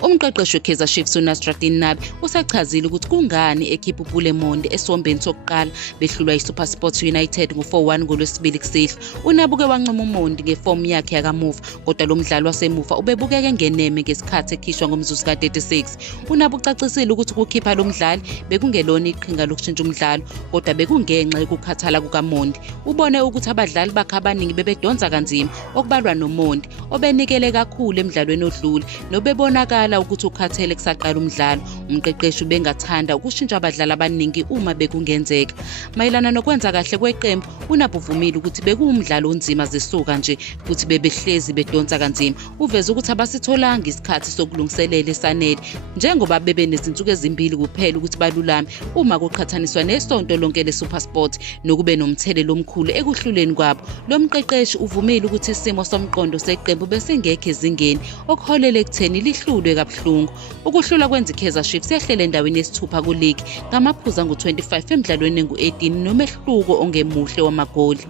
Umqeqeshi we-Kaizer Chiefs uNasruddin Nabi usachazile ukuthi kungani ekhipha uBulemonde esombeni sokuqala behlulwa yiSuperSport United ngo-4-1 ngoLwesibili kusihlwa. UNabi uke wancoma uMondi ngefomu yakhe yakamuva, kodwa lo mdlalo wasemuva ubebukeke ngeneme ngesikhathi ekhishwa ngomzuzu ka-36. UNabi ucacisile ukuthi ukukhipha lo mdlali bekungelona iqhinga lokushintsha umdlalo, kodwa bekungenxa yokukhathala kukaMondi. Ubone ukuthi abadlali bakhe abaningi bebedonsa kanzima, okubalwa noMondi obenikele kakhulu emdlalweni odlule nobebonakala ukuthi ukhathele kusaqala umdlalo. Umqeqeshi ubengathanda ukushintsha abadlali abaningi uma bekungenzeka. Mayelana nokwenza kahle kweqembu, uNabi uvumile ukuthi bekuwumdlalo onzima zisuka nje futhi bebehlezi bedonsa kanzima. Uveze ukuthi abasitholanga isikhathi sokulungiselela esanele njengoba bebenezinsuku ezimbili kuphela ukuthi balulame uma kuqhathaniswa nesonto lonke leSuperSport nokube nomthelelo omkhulu ekuhluleni kwabo. Lo mqeqeshi uvumile ukuthi isimo somqondo seqembu besingekho ezingeni okuholele ekutheni lihlulwe kabuhlungu. Ukuhlula kwenza iKaizer Chiefs yahlele endaweni yesithupha kuligi ngamaphuzu angu-25 emidlalweni engu-18 nomehluko ongemuhle wamagoli.